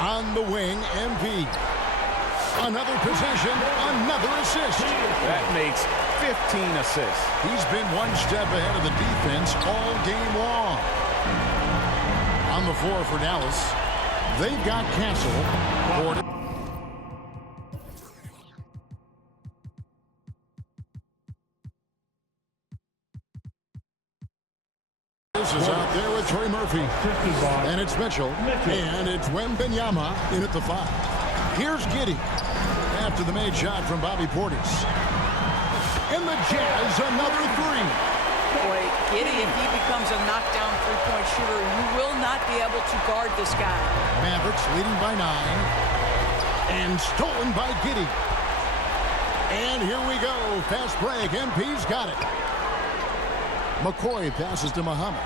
On the wing, MP. Another possession, another assist. That makes 15 assists. He's been one step ahead of the defense all game long. On the floor for Dallas, they've got Castle. This is out there with Trey Murphy. And it's Mitchell. And it's Wembanyama in at the 5. Here's Giddey after the made shot from Bobby Portis. And the Jazz, another 3. Boy, Giddey, if he becomes a knockdown three-point shooter, you will not be able to guard this guy. Mavericks leading by 9. And stolen by Giddey. And here we go. Fast break. MP's got it. McCoy passes to Muhammad.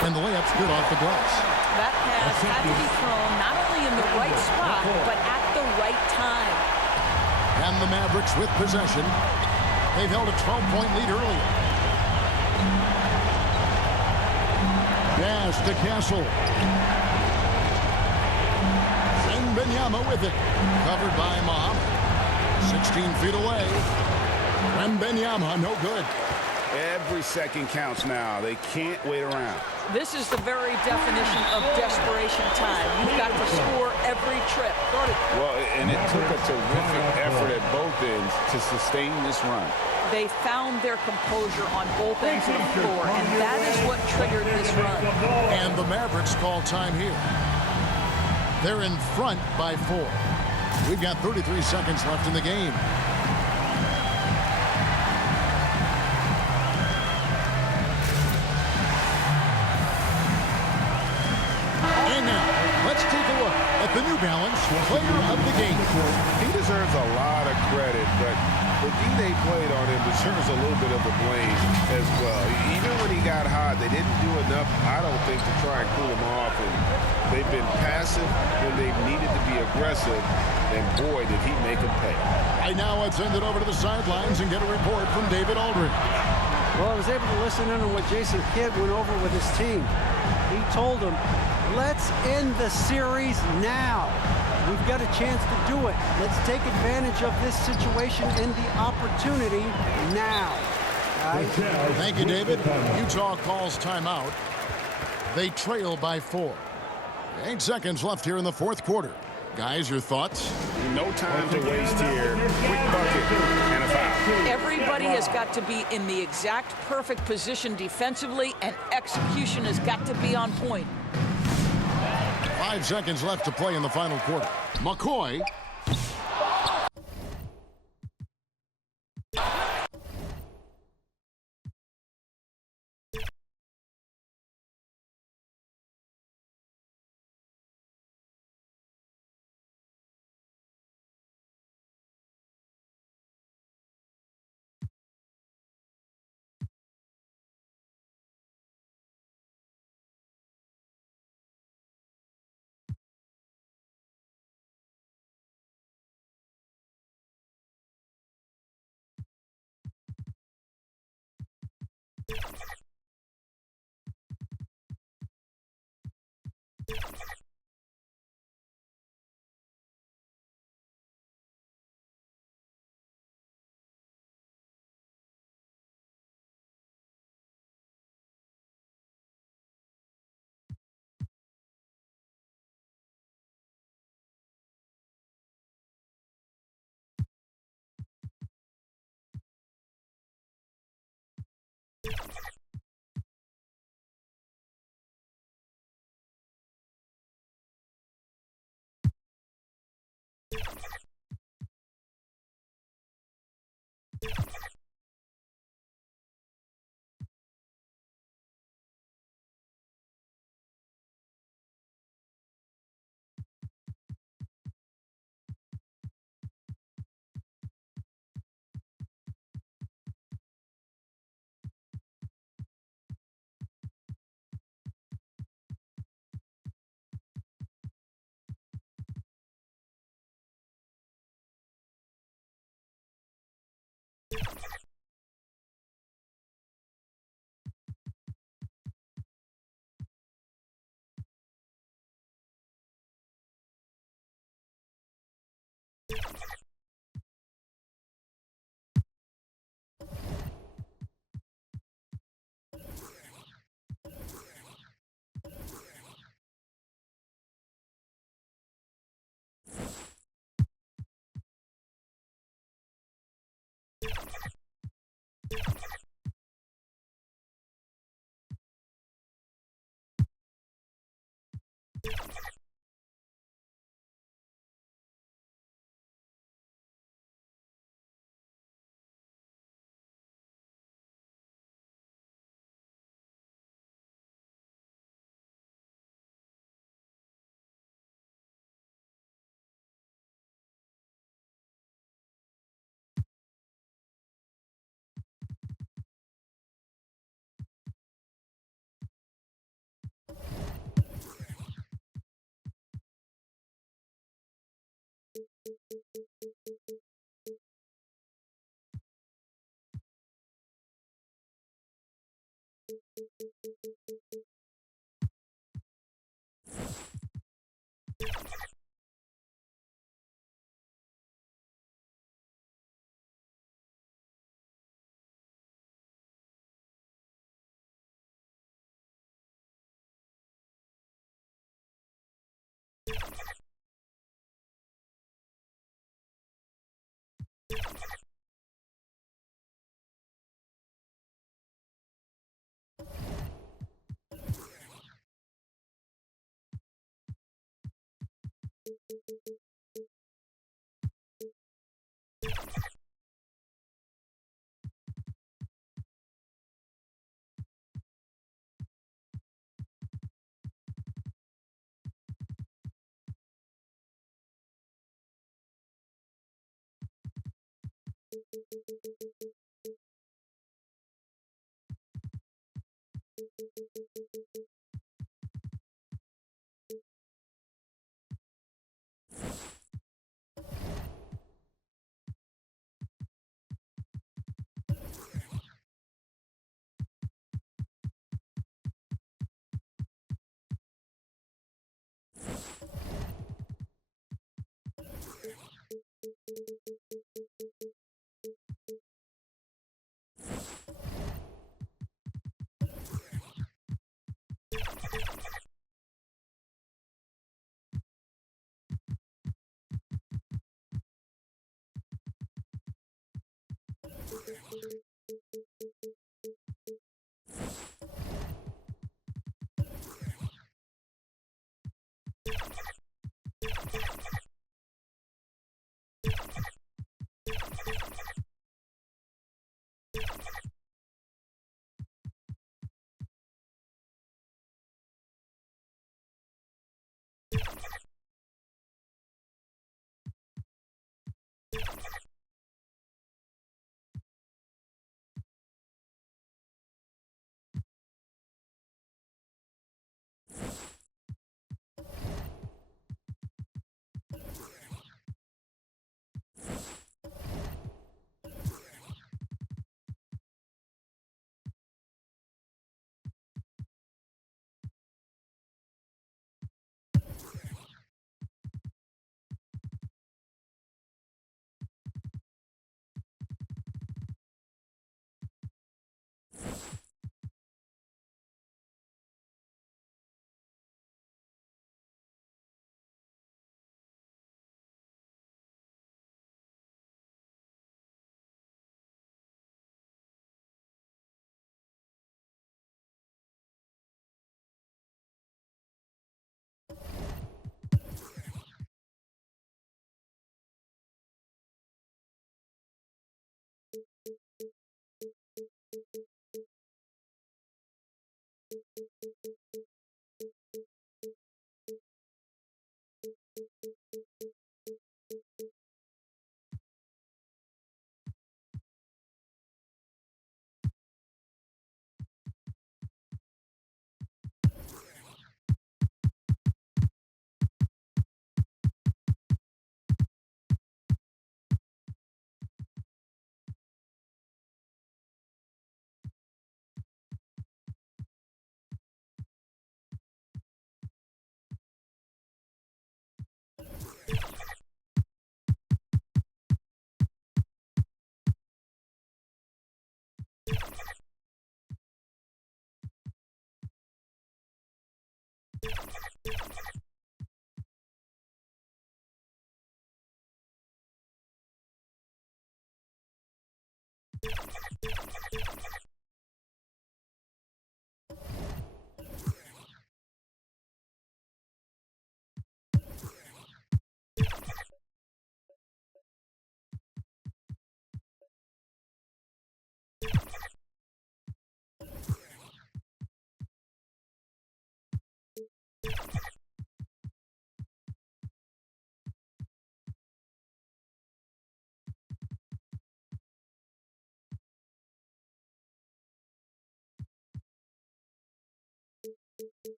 And the layup's good off the glass. That pass had to be thrown not only in the right spot, but at the right time. And the Mavericks with possession. They've held a 12-point lead earlier. Pass to Castle. Wembanyama with it. Covered by Muhammad. 16 feet away. Wembanyama, no good. Every second counts now. They can't wait around. This is the very definition of desperation time. You've got to score every trip. Well, and it took a terrific effort at both ends to sustain this run. They found their composure on both ends of the floor, and that is what triggered this run. And the Mavericks call time here. They're in front by 4. We've got 33 seconds left in the game. And now, let's take a look at the New Balance Player of the Game. He deserves a lot of credit, but the D they played on him deserves a little bit of the blame as well. Even when he got hot, they didn't do enough, I don't think, to try and cool him off. And they've been passive when they've needed to be aggressive, and boy, did he make them pay. Right now, let's send it over to the sidelines and get a report from David Aldridge. Well, I was able to listen in on what Jason Kidd went over with his team. He told them, let's end the series now. We've got a chance to do it. Let's take advantage of this situation and the opportunity now. Guys. Thank you, David. Utah calls timeout. They trail by 4. 8 seconds left here in the 4th quarter. Guys, your thoughts? No time to waste here. Quick bucket and a foul. Everybody has got to be in the exact perfect position defensively, and execution has got to be on point. 5 seconds left to play in the final quarter. McCoy.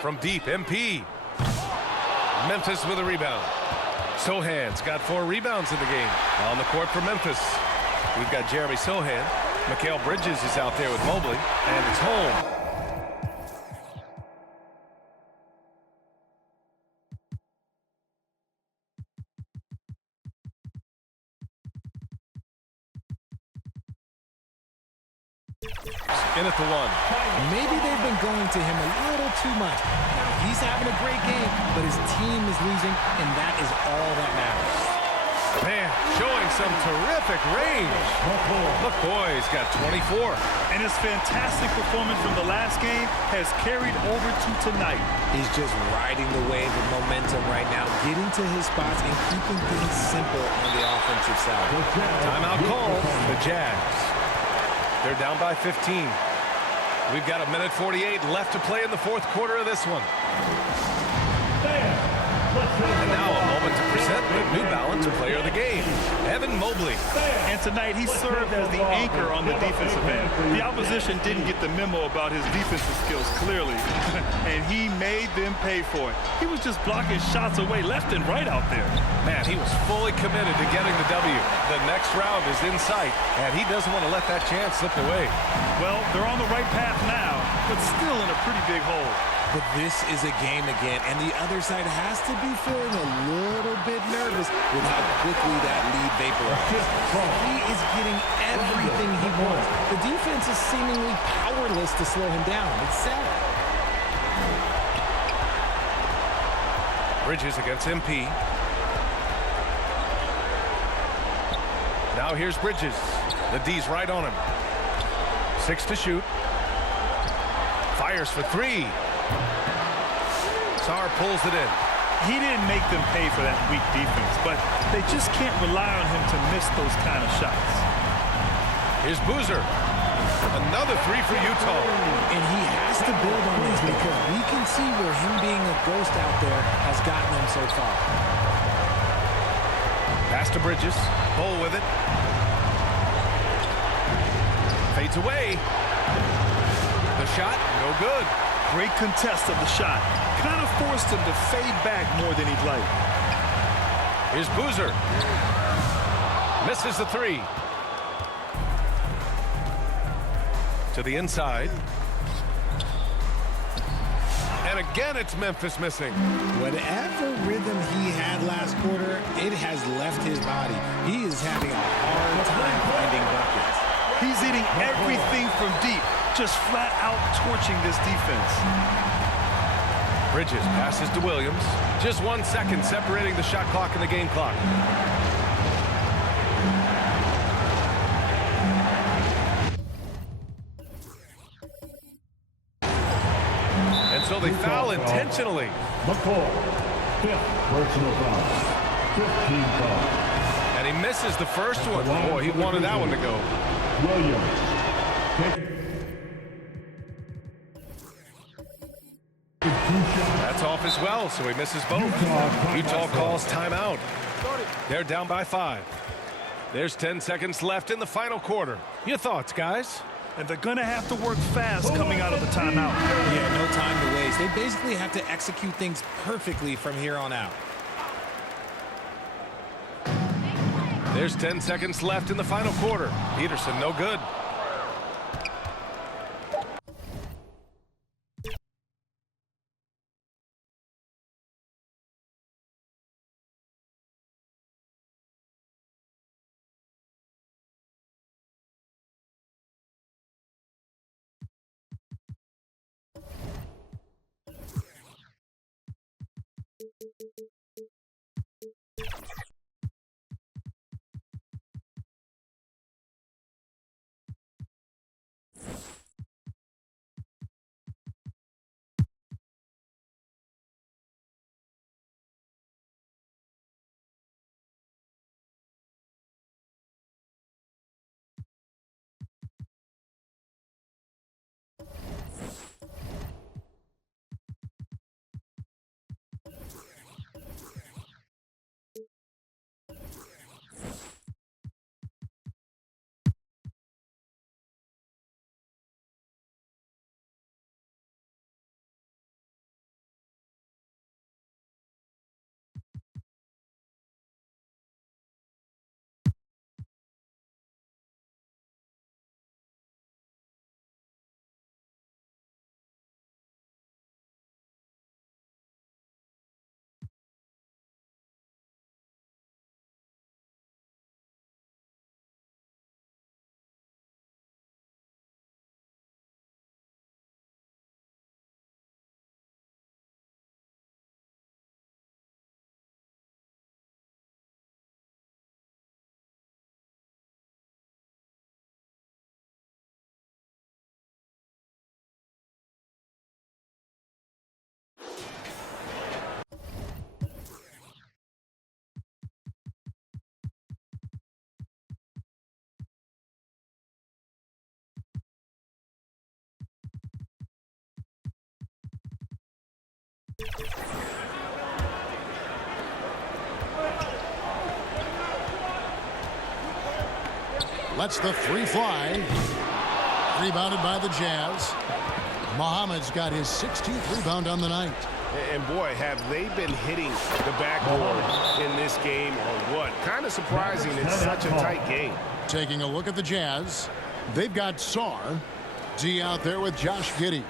From deep, MP. Memphis with a rebound. Sohan's got 4 rebounds in the game. On the court for Memphis, we've got Jeremy Sohan. Mikal Bridges is out there with Mobley, and it's home. In at the 1. Maybe they've been going to him a little too much. Now, he's having a great game, but his team is losing, and that is all that matters. Man, showing some terrific range. McCoy's got 24. And his fantastic performance from the last game has carried over to tonight. He's just riding the wave of momentum right now, getting to his spots and keeping things simple on the offensive side. Timeout call, the Jazz. They're down by 15. We've got 1:48 left to play in the 4th quarter of this one. And now a moment to present the New Balance Player of the Game, Evan Mobley. And tonight he served as the anchor on the defensive end. The opposition didn't get the memo about his defensive skills clearly, and he made them pay for it. He was just blocking shots away left and right out there. Man, he was fully committed to getting the W. The next round is in sight, and he doesn't want to let that chance slip away. Well, they're on the right path now, but still in a pretty big hole. But this is a game again, and the other side has to be feeling a little bit nervous with how quickly that lead vaporizes. He is getting everything he wants. The defense is seemingly powerless to slow him down. It's sad. Bridges against MP. Now here's Bridges. The D's right on him. 6 to shoot. Fires for 3. Sarr pulls it in. He didn't make them pay for that weak defense, but they just can't rely on him to miss those kind of shots. Here's Boozer. Another 3 for Utah. And he has to build on this because we can see where him being a ghost out there has gotten him so far. Pass to Bridges. Bull with it. Fades away. The shot, no good. Great contest of the shot. Kind of forced him to fade back more than he'd like. Here's Boozer. Misses the 3. To the inside. And again, it's Memphis missing. Whatever rhythm he had last quarter, it has left his body. He is having a hard time finding buckets. He's eating everything from deep, just flat out torching this defense. Bridges passes to Williams. Just 1 second separating the shot clock and the game clock. And so they foul intentionally. McCoy, 5th personal foul. 15 foul. And he misses the first one. Boy, he wanted that one to go. Williams. That's off as well, so he misses both. Utah calls timeout. They're down by 5. There's 10 seconds left in the final quarter. Your thoughts, guys? And they're going to have to work fast coming out of the timeout. Yeah, no time to waste. They basically have to execute things perfectly from here on out. There's 10 seconds left in the final quarter. Peterson, no good. Lets the three fly. Rebounded by the Jazz. Muhammad's got his 16th rebound on the night. And boy, have they been hitting the backboard in this game or what? Kind of surprising it's such a tight game. Taking a look at the Jazz. They've got Sarr. D out there with Josh Giddey.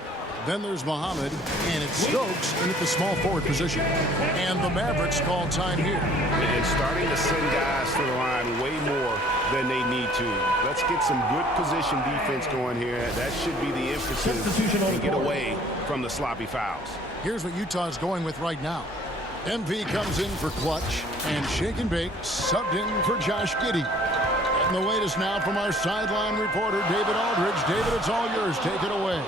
Then there's Muhammad, and it's Stokes in at the small forward position. And the Mavericks call time here. And starting to send guys to the line way more than they need to. Let's get some good position defense going here. That should be the emphasis and get away from the sloppy fouls. Here's what Utah's going with right now. MP comes in for clutch, and Shake and Bake subbed in for Josh Giddey. And the latest now from our sideline reporter, David Aldridge. David, it's all yours. Take it away.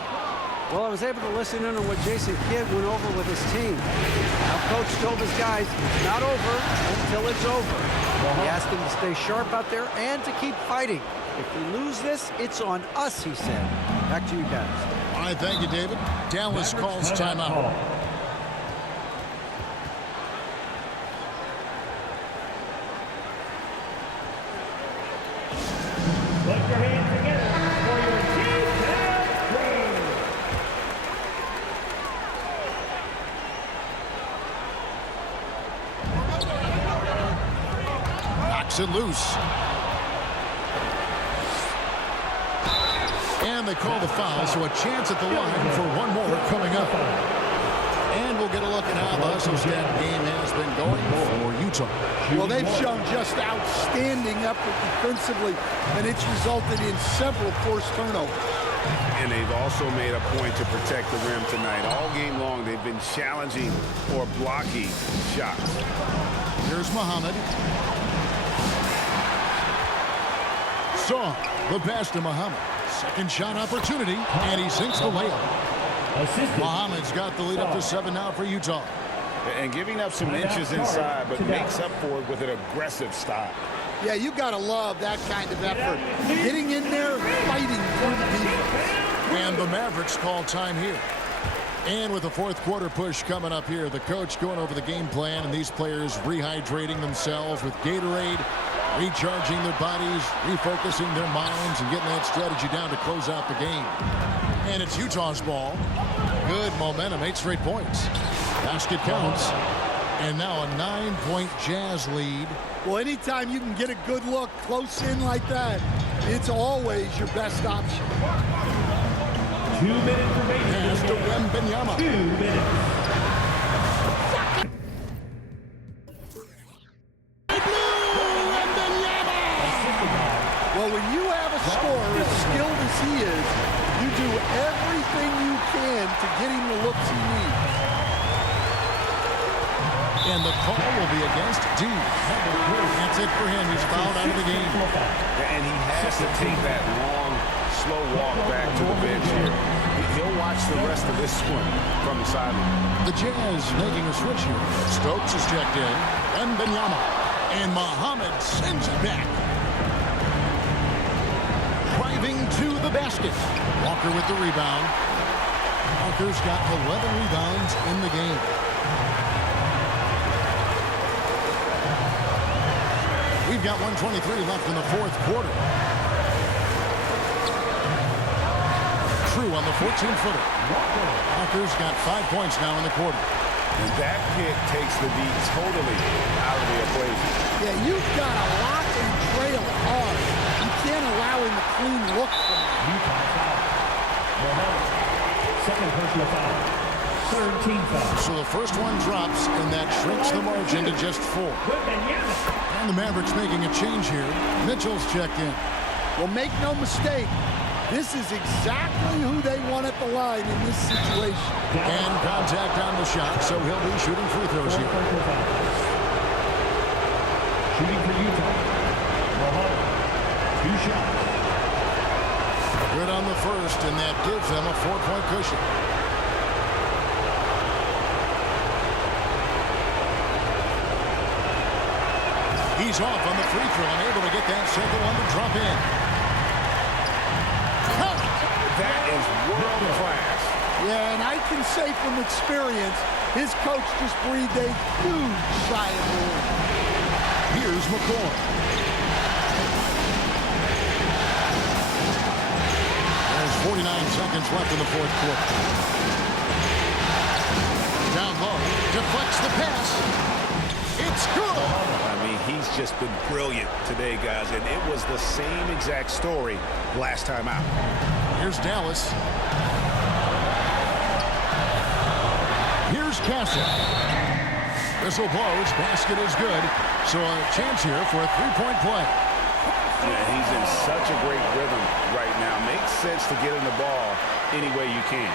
Well, I was able to listen in on what Jason Kidd went over with his team. Our coach told his guys, it's not over until it's over. He asked them to stay sharp out there and to keep fighting. If we lose this, it's on us, he said. Back to you guys. All right, thank you, David. Dallas calls timeout. Put your hands together for your team Knocks it loose. And they call the foul, so a chance at the line for one more coming up. And we'll get a look at how the Hustle Stat game has been going for Utah. Well, they've shown just outstanding effort defensively, and it's resulted in several forced turnovers. And they've also made a point to protect the rim tonight. All game long, they've been challenging or blocking shots. Here's Muhammad. Saw the pass to Muhammad. Second shot opportunity, and he sinks the layup. Muhammad's got the lead up to 7 now for Utah. And giving up some inches inside, but makes up for it with an aggressive stop. Yeah, you got to love that kind of effort. Getting in there, fighting for the defense. And the Mavericks call time here. And with the fourth quarter push coming up here, the coach going over the game plan, and these players rehydrating themselves with Gatorade, recharging their bodies, refocusing their minds, and getting that strategy down to close out the game. And it's Utah's ball. Good momentum, 8 straight points. Basket counts. And now a 9-point Jazz lead. Well, anytime you can get a good look close in like that, it's always your best option. 2 minutes remaining. Pass to Wembanyama. 2 minutes. Well, when you have a scorer as skilled as he is, you do everything you can to get him the looks he needs. And the call will be against D. That's it for him. He's fouled out of the game. And he has to take that long, slow walk back to the bench here. He'll watch the rest of this one from the sideline. The Jazz making a switch here. Stokes is checked in. Wembanyama. And Muhammad sends it back. Driving to the basket. Walker with the rebound. Walker's got 11 rebounds in the game. We've got 1:23 left in the fourth quarter. True on the 14-footer. Walker's got 5 points now in the quarter. And that pick takes the D totally out of the equation. Yeah, you've got to lock and trail hard. You can't allow him a clean look from him. Utah foul. Mohammed. Second personal foul. 13 foul. So the first one drops, and that shrinks the margin to just 4. And the Mavericks making a change here. Mitchell's checked in. Well, make no mistake, this is exactly who they want at the line in this situation. And contact on the shot, so he'll be shooting free throws here. Shooting for Utah. Mohammed. 2 shots. Good on the first, and that gives them a 4-point cushion. He's off on the free throw and able to get that second one to drop in. That is world class. Yeah, and I can say from experience, his coach just breathed a huge sigh of relief. Here's McCoy. There's 49 seconds left in the fourth quarter. Down low, deflects the pass. It's good. I mean, he's just been brilliant today, guys, and it was the same exact story last time out. Here's Dallas. Here's Castle. Whistle blows. Basket is good. So a chance here for a 3-point play. Yeah, he's in such a great rhythm right now. Makes sense to get him the ball any way you can.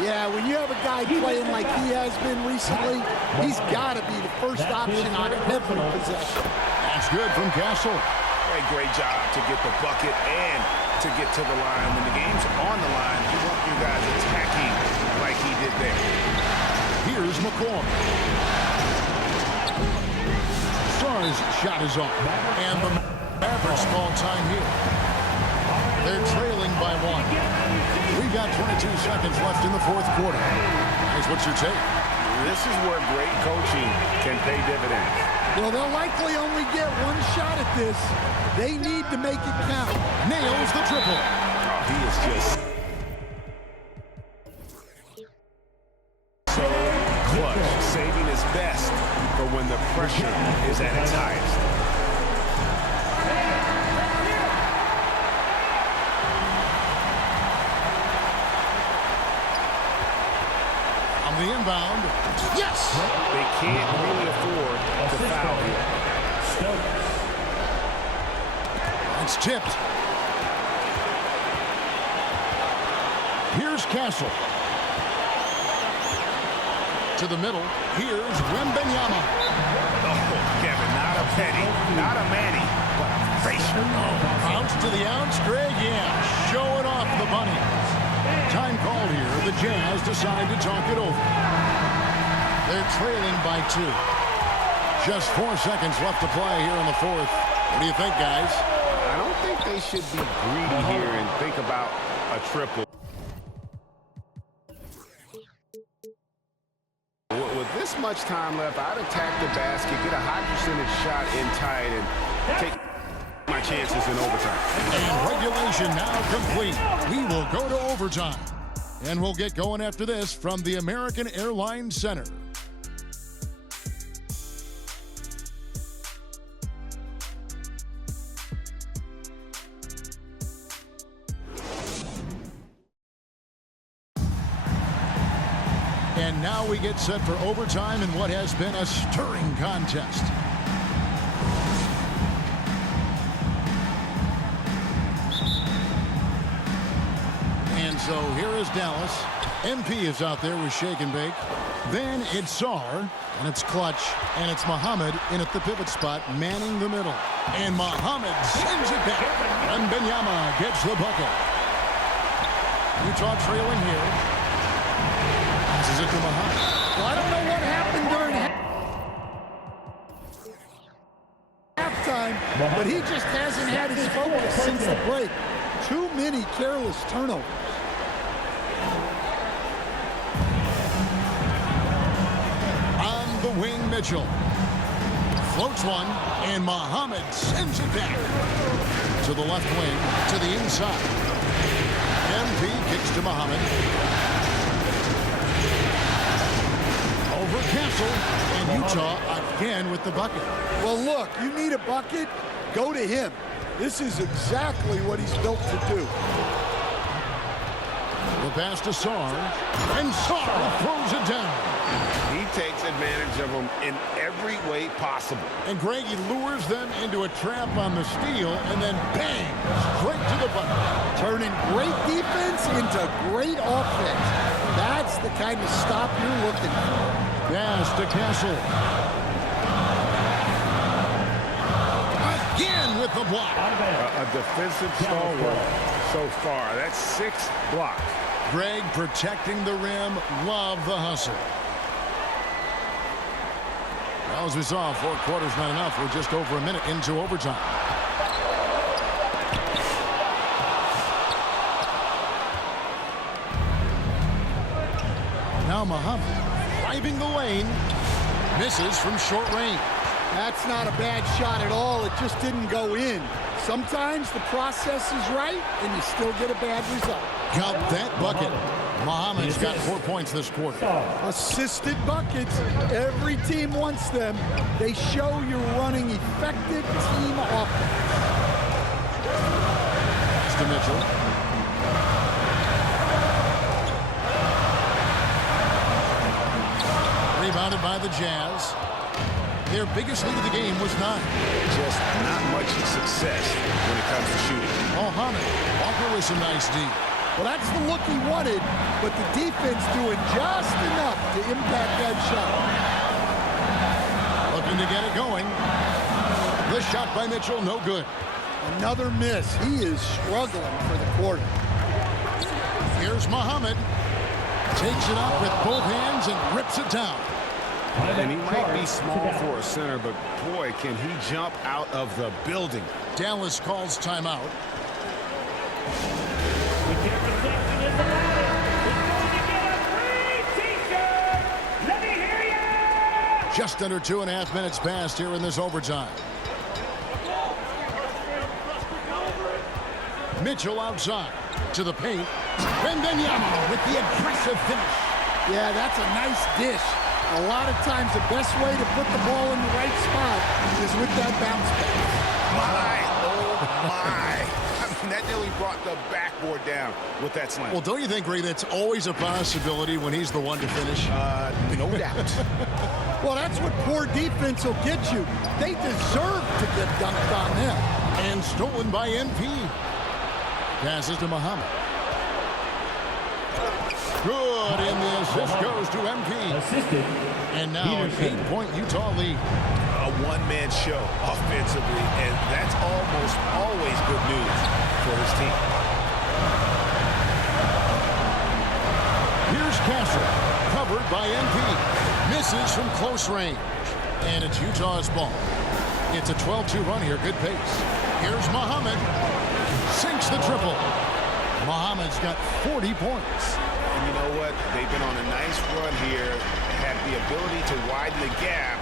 Yeah, when you have a guy playing like he has been recently, he's got to be the first option on every possession. That's good from Castle. Great job to get the bucket and to get to the line. When the game's on the line, you want your guys attacking like he did there. Here's McCoy. Stars shot is off. And the Mavericks call time here. They're trailing by 1. We've got 22 seconds left in the fourth quarter. Here's what's your take? This is where great coaching can pay dividends. Well, they'll likely only get one shot at this. They need to make it count. Nails the triple. Oh, he is just so clutch, saving his best for when the pressure is at its highest. On the inbound. Yes! They can't really afford to foul here. It's tipped. Here's Castle. To the middle. Here's Wembanyama. Oh, Kevin, not a penny, not a Manny, but a facial. Bounce to the ounce. Greg, yeah, showing off the bunny. Time called here. The Jazz decide to talk it over. They're trailing by 2. Just 4 seconds left to play here in the fourth. What do you think, guys? I don't think they should be greedy here and think about a triple. With this much time left, I'd attack the basket, get a high percentage shot in tight, and take my chances in overtime. And regulation now complete. We will go to overtime. And we'll get going after this from the American Airlines Center. And now we get set for overtime in what has been a stirring contest. And so here is Dallas. MP is out there with shake and bake. Then it's Sarr, and it's Clutch, and it's Muhammad in at the pivot spot, manning the middle. And Muhammad sends it back. And Wembanyama gets the bucket. Utah trailing here. Passes it to Muhammad. Well, I don't know what happened during halftime, but he just hasn't had his focus since the break. Too many careless turnovers. On the wing, Mitchell. Floats one, and Muhammad sends it back. To the left wing, to the inside. MP kicks to Muhammad. Over Castle, and Utah again with the bucket. Well, look, you need a bucket, go to him. This is exactly what he's built to do. The pass to Sarr, and Sarr throws it down. He takes advantage of them in every way possible. And Greg, he lures them into a trap on the steal, and then bang, straight to the bucket. Turning great defense into great offense. That's the kind of stop you're looking for. Pass to Castle. Again with the block. A defensive stalwart so far. That's 6 blocks. Greg protecting the rim. Love the hustle. Well, as we saw, 4 quarters not enough. We're just over a minute into overtime. Now Muhammad driving the lane. Misses from short range. That's not a bad shot at all. It just didn't go in. Sometimes the process is right, and you still get a bad result. Count that bucket. Muhammad's got 4 points this quarter. Assisted buckets. Every team wants them. They show you're running effective team offense. It's to Mitchell. Rebounded by the Jazz. Their biggest lead of the game was 9. Just not much success when it comes to shooting. Muhammad Walker with some nice D. Well, that's the look he wanted, but the defense doing just enough to impact that shot. Looking to get it going. The shot by Mitchell, no good. Another miss. He is struggling for the quarter. Here's Muhammad. Takes it up with both hands and rips it down. And he might be small for a center, but boy, can he jump out of the building. Dallas calls timeout. With your reception is allowed. He's going to get a free t-shirt. Let me hear ya! Just under 2.5 minutes passed here in this overtime. Mitchell outside to the paint. Wembanyama with the aggressive finish. Yeah, that's a nice dish. A lot of times the best way to put the ball in the right spot is with that bounce pass. My. I mean, that nearly brought the backboard down with that slam. Well, don't you think, Ray, that's always a possibility when he's the one to finish? No doubt. Well, that's what poor defense will get you. They deserve to get dunked on them. And stolen by MP. Passes to Muhammad. Good, and the assist goes to MP. Assisted. And now an 8-point Utah lead. A one-man show offensively, and that's almost always good news for his team. Here's Castle, covered by MP. Misses from close range. And it's Utah's ball. It's a 12-2 run here, good pace. Here's Muhammad. Sinks the triple. Muhammad's got 40 points. And you know what? They've been on a nice run here, had the ability to widen the gap.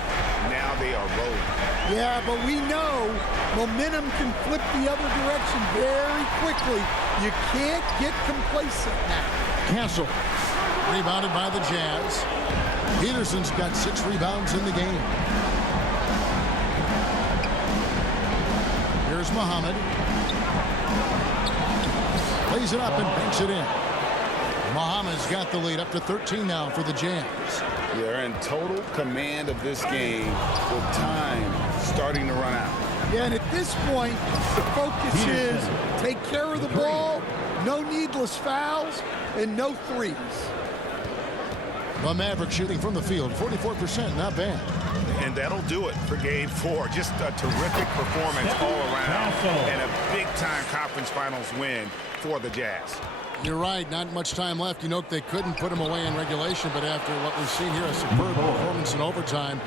Now they are rolling. Yeah, but we know momentum can flip the other direction very quickly. You can't get complacent now. Castle, rebounded by the Jazz. Peterson's got 6 rebounds in the game. Here's Muhammad. Plays it up and banks it in. Muhammad's got the lead up to 13 now for the Jazz. They're in total command of this game with time starting to run out. Yeah, and at this point, the focus is take care of the ball, no needless fouls, and no threes. The Mavericks shooting from the field, 44%, not bad. And that'll do it for Game 4. Just a terrific performance all around and a big-time conference finals win for the Jazz. You're right, not much time left. You know, they couldn't put him away in regulation, but after what we've seen here, a superb performance in overtime,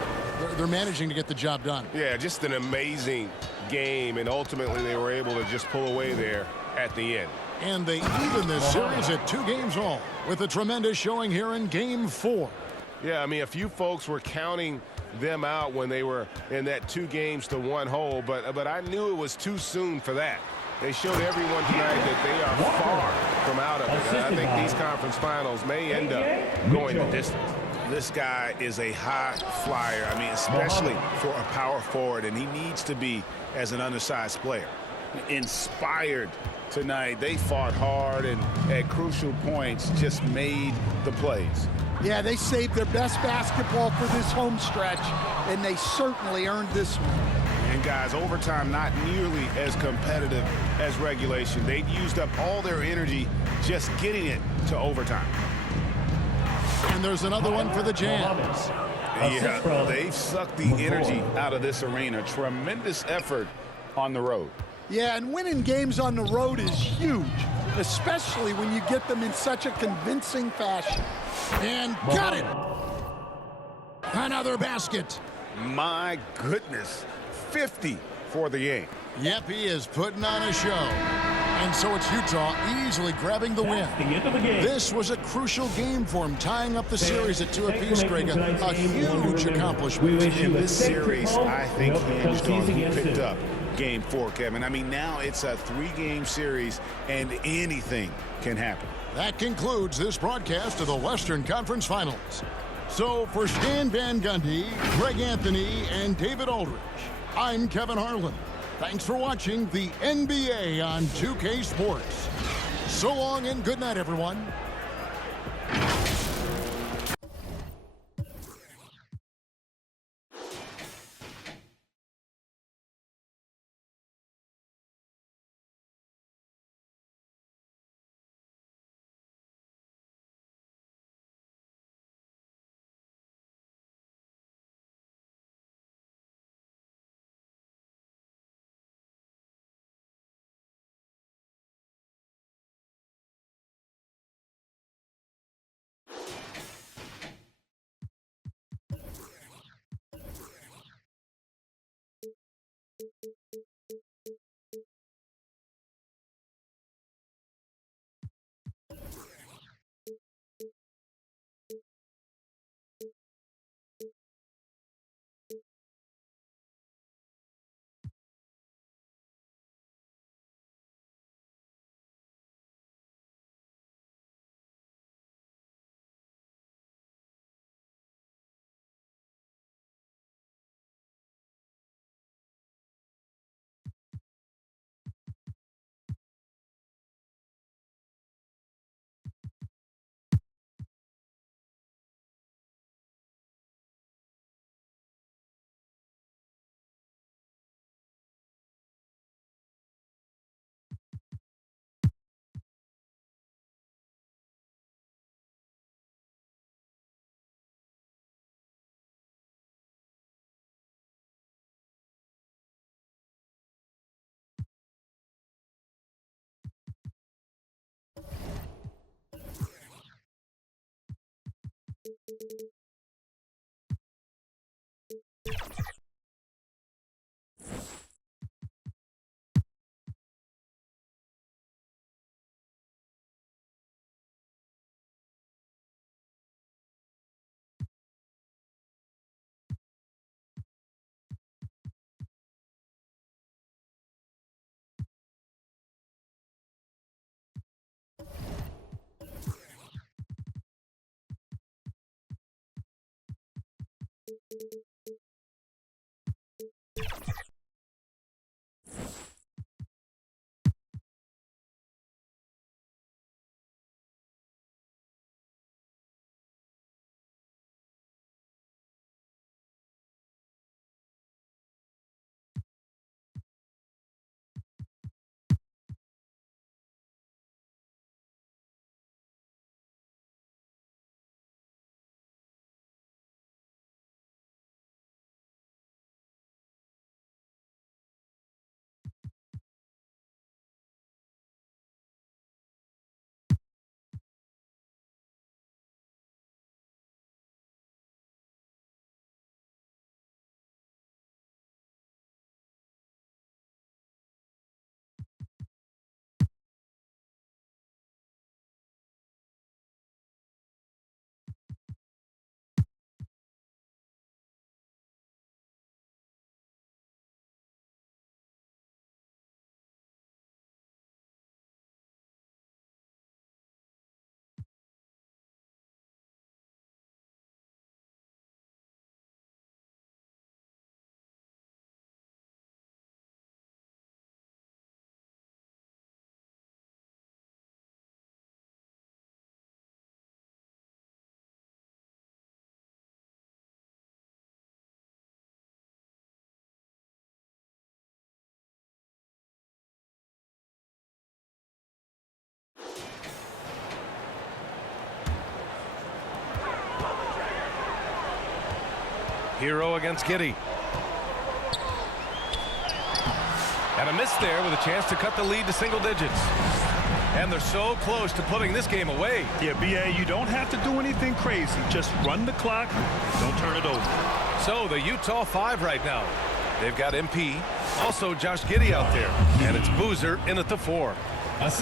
they're managing to get the job done. Yeah, just an amazing game, and ultimately they were able to just pull away there at the end. And they even this series at 2 games all with a tremendous showing here in Game 4. Yeah, I mean, a few folks were counting them out when they were in that 2-1 hole, but I knew it was too soon for that. They showed everyone tonight that they are far from out of it. And I think these conference finals may end up going the distance. This guy is a high flyer. I mean, especially for a power forward, and he needs to be as an undersized player. Inspired tonight. They fought hard and at crucial points just made the plays. Yeah, they saved their best basketball for this home stretch, and they certainly earned this one. And guys, overtime not nearly as competitive as regulation. They'd used up all their energy just getting it to overtime. And there's another one for the Jazz. Yeah, they've sucked the energy out of this arena. Tremendous effort on the road. Yeah, and winning games on the road is huge, especially when you get them in such a convincing fashion. And got it! Another basket. My goodness, 50 for the game. Yep, he is putting on a show. And so it's Utah easily grabbing the win. This was a crucial game for him, tying up the series at 2 apiece, Greg. A huge accomplishment. In this series, I think hinged on who picked up Game 4, Kevin. I mean, now it's a 3-game series, and anything can happen. That concludes this broadcast of the Western Conference Finals. So for Stan Van Gundy, Greg Anthony, and David Aldridge, I'm Kevin Harlan. Thanks for watching the NBA on 2K Sports. So long and good night, everyone. Hero against Giddey. And a miss there with a chance to cut the lead to single digits. And they're so close to putting this game away. Yeah, B.A., you don't have to do anything crazy. Just run the clock. Don't turn it over. So the Utah 5 right now. They've got MP, also Josh Giddey out there. And it's Boozer in at the 4.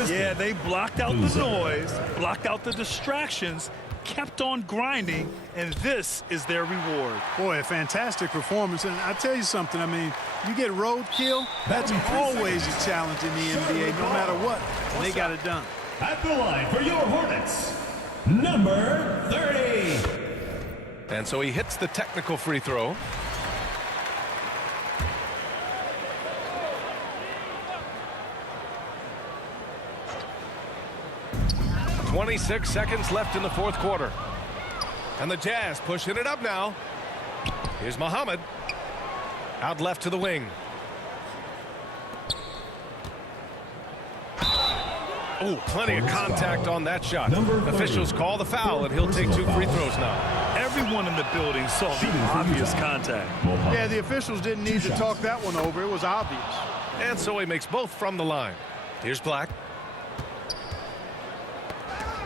Yeah, they blocked out the noise, blocked out the distractions, kept on grinding, and this is their reward. Boy, a fantastic performance. And I tell you something, I mean, you get roadkill, that's always a challenge in the NBA, no matter what. And they got it done. At the line for your Hornets, number 30. And so he hits the technical free throw. .26 seconds left in the fourth quarter. And the Jazz pushing it up now. Here's Muhammad. Out left to the wing. Oh, plenty of contact on that shot. Officials call the foul, and he'll take 2 free throws now. Everyone in the building saw the obvious contact. Yeah, the officials didn't need to talk that one over. It was obvious. And so he makes both from the line. Here's Black.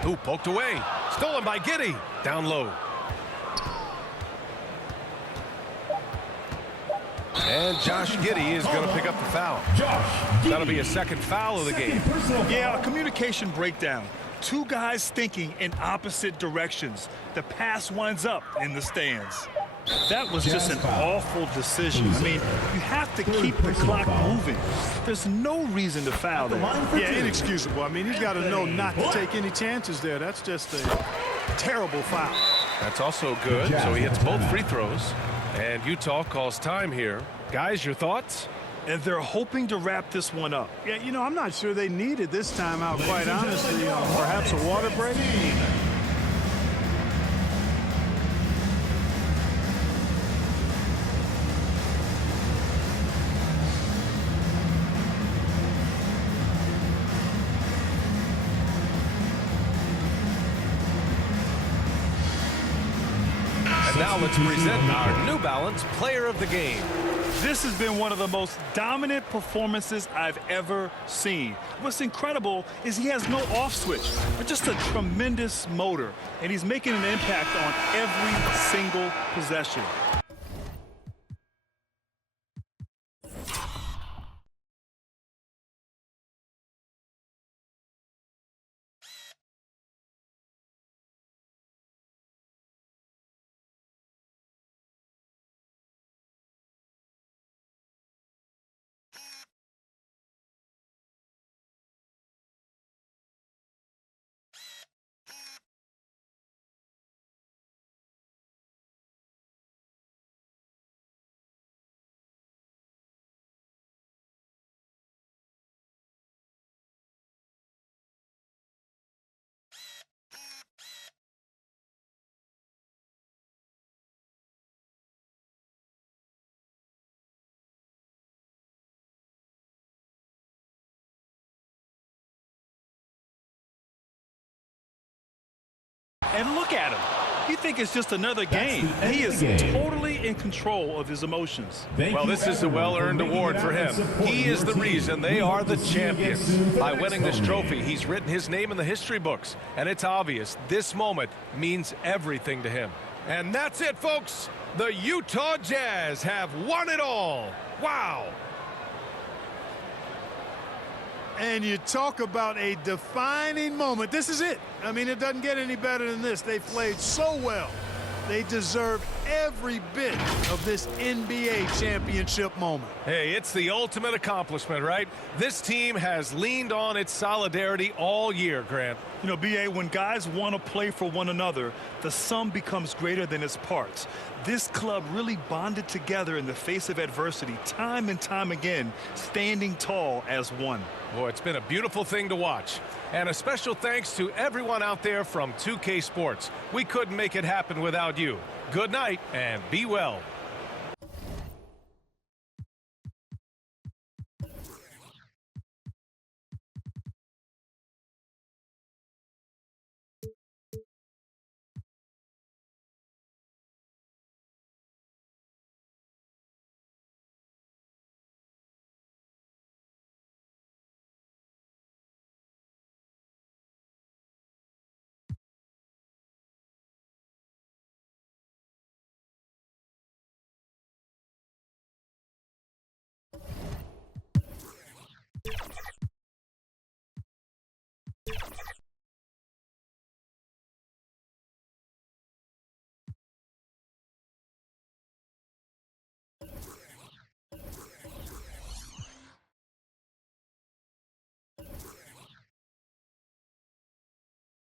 Ooh, poked away. Stolen by Giddey. Down low. And Josh Giddey is going to pick up the foul. That'll be a second foul of the game. Yeah, a communication breakdown. 2 guys thinking in opposite directions. The pass winds up in the stands. That was just an awful decision. I mean, you have to keep the clock moving. There's no reason to foul there. Yeah, inexcusable. I mean, he's got to know not to take any chances there. That's just a terrible foul. That's also good. So he hits both free throws. And Utah calls time here. Guys, your thoughts? And they're hoping to wrap this one up. Yeah, you know, I'm not sure they needed this timeout, quite honestly. Perhaps a water break? Now let's present our New Balance Player of the Game. This has been one of the most dominant performances I've ever seen. What's incredible is he has no off switch, but just a tremendous motor, and he's making an impact on every single possession. And look at him. You think it's just another game. He is totally in control of his emotions. Well, this is a well-earned award for him. He is the reason they are the champions. By winning this trophy, he's written his name in the history books. And it's obvious this moment means everything to him. And that's it, folks. The Utah Jazz have won it all. Wow. And you talk about a defining moment. This is it. I mean, it doesn't get any better than this. They played so well. They deserve every bit of this NBA championship moment. Hey, it's the ultimate accomplishment, right? This team has leaned on its solidarity all year, Grant. You know, B.A., when guys want to play for one another, the sum becomes greater than its parts. This club really bonded together in the face of adversity, time and time again, standing tall as one. Boy, it's been a beautiful thing to watch. And a special thanks to everyone out there from 2K Sports. We couldn't make it happen without you. Good night and be well.